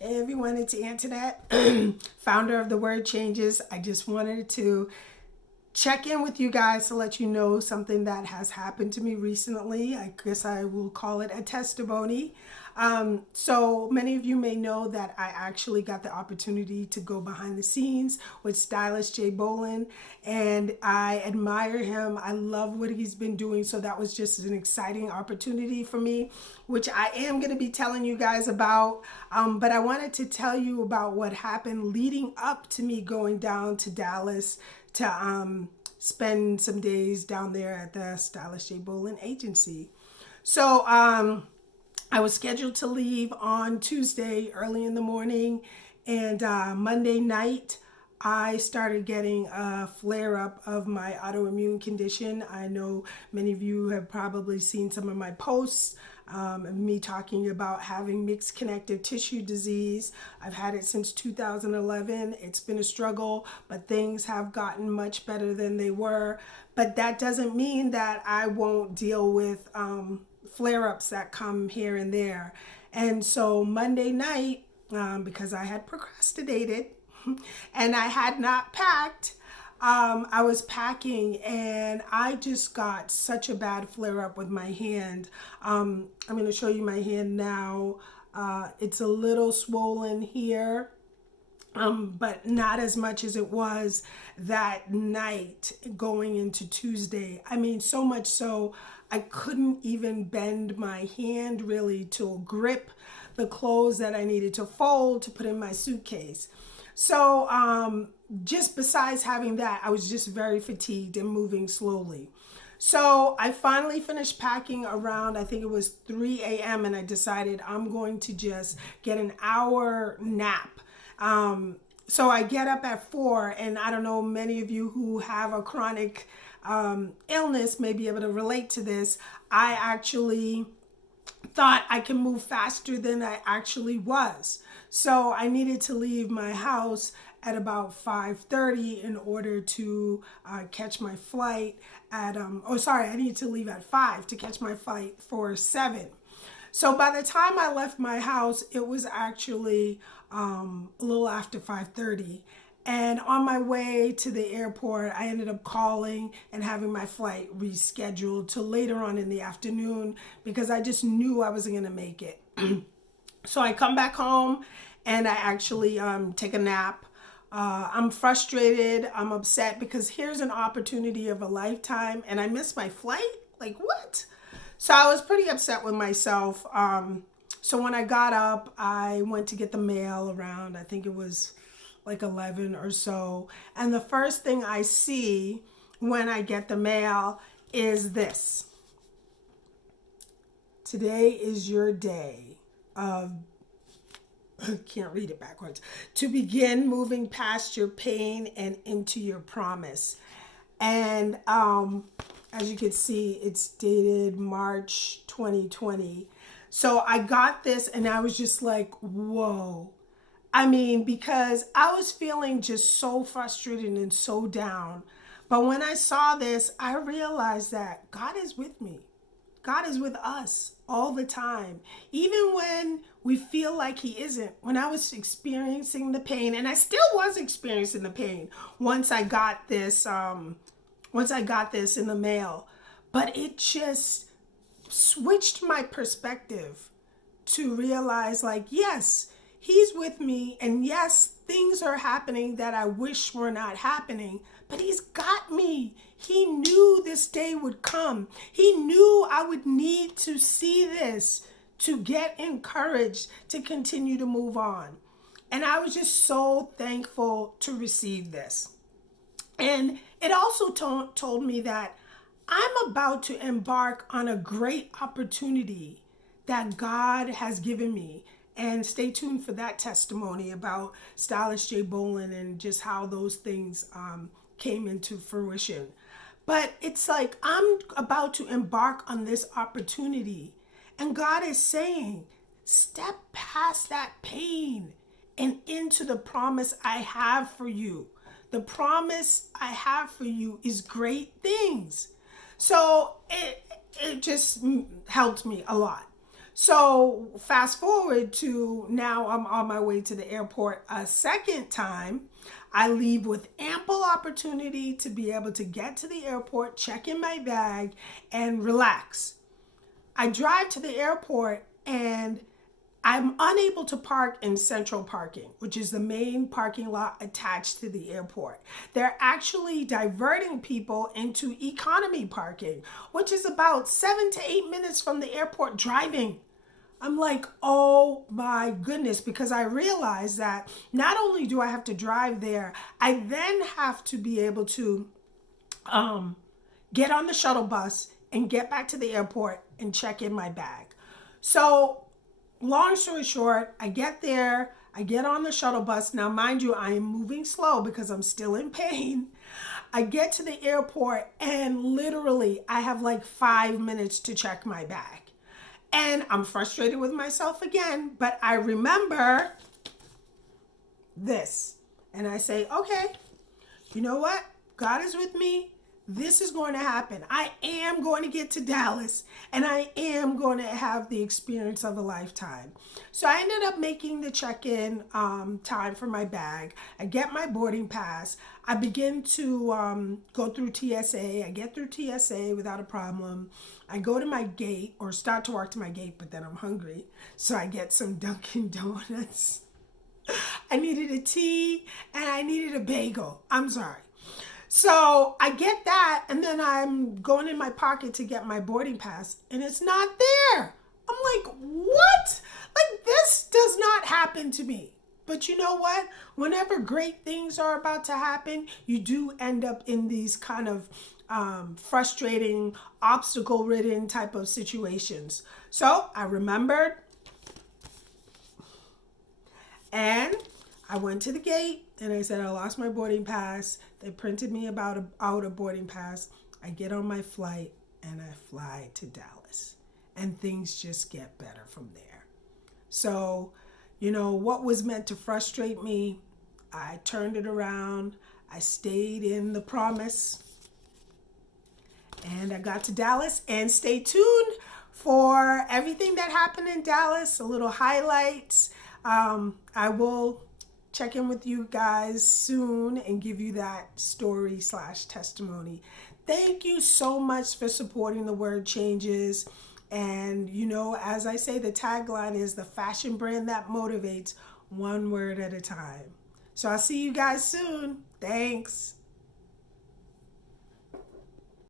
Hey everyone, it's Antoinette, founder of the Word Changes. I just wanted to check in with you guys to let you know something that has happened to me recently. I guess I will call it a testimony. So many of you may know that I actually got the opportunity to go behind the scenes with stylist Jay Bolin, and I admire him. I love what he's been doing. So that was just an exciting opportunity for me, which I am going to be telling you guys about. But I wanted to tell you about what happened leading up to me going down to Dallas to spend some days down there at the Stylist J. Bolin agency. So I was scheduled to leave on Tuesday early in the morning, and Monday night I started getting a flare up of my autoimmune condition. I know many of you have probably seen some of my posts of me talking about having mixed connective tissue disease. I've had it since 2011. It's been a struggle, but things have gotten much better than they were. But that doesn't mean that I won't deal with flare-ups that come here and there. And so Monday night, because I had procrastinated and I had not packed, I was packing and I just got such a bad flare up with my hand. I'm going to show you my hand now. It's a little swollen here, but not as much as it was that night going into Tuesday. I mean, so much so I couldn't even bend my hand really to grip the clothes that I needed to fold to put in my suitcase. So just besides having that, I was just very fatigued and moving slowly. So I finally finished packing around, I think it was 3 a.m. and I decided I'm going to just get an hour nap. So I get up at 4, and I don't know, many of you who have a chronic illness may be able to relate to this. I actually thought I could move faster than I actually was. So I needed to leave my house at about 5:30 in order to catch my flight at, I needed to leave at 5 to catch my flight for 7. So by the time I left my house, it was actually a little after 5:30. And on my way to the airport, I ended up calling and having my flight rescheduled to later on in the afternoon because I just knew I wasn't going to make it. So I come back home and I actually take a nap. I'm frustrated. I'm upset because here's an opportunity of a lifetime and I missed my flight. Like, what? So I was pretty upset with myself. So when I got up, I went to get the mail around, I think it was like 11 or so. And the first thing I see when I get the mail is this. Today is your day of, I can't read it backwards, to begin moving past your pain and into your promise. And as you can see, it's dated March 2020. So I got this and I was just like, whoa. I mean, because I was feeling just so frustrated and so down. But when I saw this, I realized that God is with me. God is with us all the time. Even when we feel like he isn't. When I was experiencing the pain, and I still was experiencing the pain once I got this in the mail. But it just switched my perspective to realize, like, yes, he's with me, and yes, things are happening that I wish were not happening, but he's got me. He knew this day would come. He knew I would need to see this to get encouraged to continue to move on. And I was just so thankful to receive this. And it also told me that I'm about to embark on a great opportunity that God has given me. And stay tuned for that testimony about Stylist J. Bolin and just how those things came into fruition. But it's like I'm about to embark on this opportunity. And God is saying, step past that pain and into the promise I have for you. The promise I have for you is great things. So it just helped me a lot. So fast forward to now, I'm on my way to the airport a second time. I leave with ample opportunity to be able to get to the airport, check in my bag, and relax. I drive to the airport and I'm unable to park in central parking, which is the main parking lot attached to the airport. They're actually diverting people into economy parking, which is about 7 to 8 minutes from the airport driving. I'm like, oh my goodness, because I realized that not only do I have to drive there, I then have to be able to get on the shuttle bus and get back to the airport and check in my bag. So long story short, I get there, I get on the shuttle bus. Now, mind you, I am moving slow because I'm still in pain. I get to the airport and literally I have like 5 minutes to check my bag. And I'm frustrated with myself again, but I remember this. And I say, okay, you know what? God is with me. This is going to happen. I am going to get to Dallas and I am going to have the experience of a lifetime. So I ended up making the check-in time for my bag. I get my boarding pass. I begin to go through TSA. I get through TSA without a problem. I go to my gate or start to walk to my gate, but then I'm hungry. So I get some Dunkin' Donuts. I needed a tea and I needed a bagel. I'm sorry. So I get that, and then I'm going in my pocket to get my boarding pass, and it's not there. I'm like, what? Like, this does not happen to me. But you know what? Whenever great things are about to happen, you do end up in these kind of frustrating, obstacle-ridden type of situations. So I remembered, and I went to the gate and I said, I lost my boarding pass. They printed me out a boarding pass. I get on my flight and I fly to Dallas. And things just get better from there. So, you know, what was meant to frustrate me, I turned it around. I stayed in the promise. And I got to Dallas. And stay tuned for everything that happened in Dallas, a little highlights. I will check in with you guys soon and give you that story/testimony. Thank you so much for supporting the Word Changes. And you know, as I say, the tagline is the fashion brand that motivates, one word at a time. So I'll see you guys soon. Thanks.